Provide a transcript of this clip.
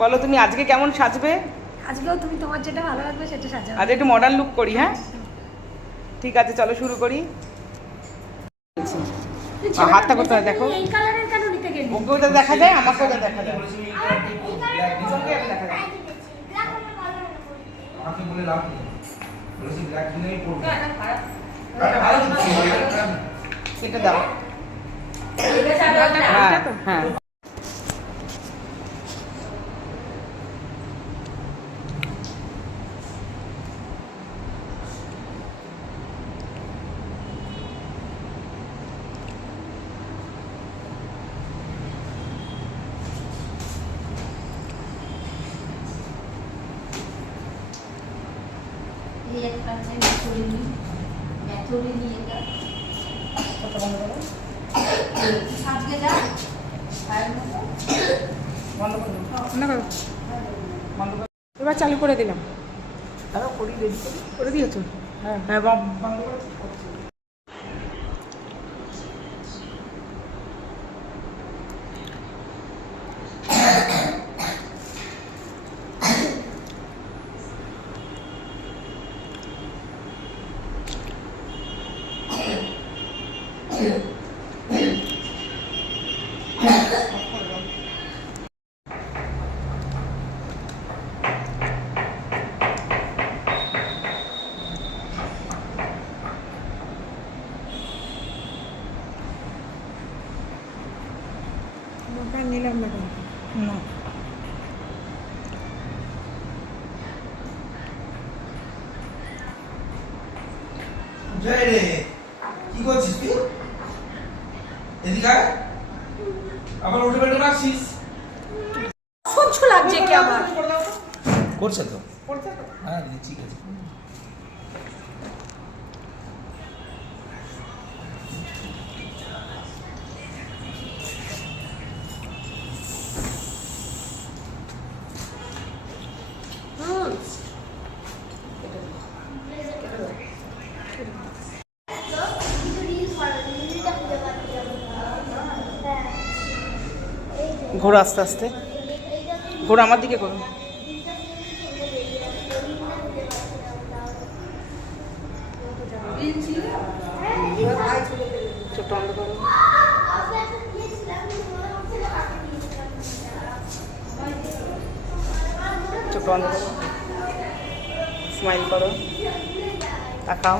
বলো তুমি আজকে কেমন সাজবে? আজকেও তুমি তোমার যেটা ভালো লাগবে সেটা সাজাও। আজ একটু মডার্ন লুক করি। হ্যাঁ ঠিক আছে, চলো শুরু করি। হাতটা কোথায় দেখো? এই কালারের কেন নিতে গেলি? ওকেও যা দেখা যায়, আমাকেও যা দেখা যায়। আমাকে বলে লাভ নেই, বলেছি ব্ল্যাক দিনেই পড়বে। কেটে দাও। হ্যাঁ ये एक तरह से मैथोरी लिए का साथ के जा বন্ধ করো। এবার চালু করে দিলাম। দাঁড়াও, করি রেডি করি। করে দিয়েছো? হ্যাঁ হ্যাঁ বন্ধ করো। ওটা নিলাম না কিন্তু। না জয় রে, কি করছিস তুই? এদিকে আয়। আবার উঠে বেটে রাখছিস। সহ্য লাগছে কি আমার? করছে তো? করতে তো। হ্যাঁ ঠিক আছে। ঘোরো আস্তে আস্তে, ঘোরো আমার দিকে করো। চোখ বন্ধ করো। চোখ বন্ধ করো, স্মাইল করো, তাকাও।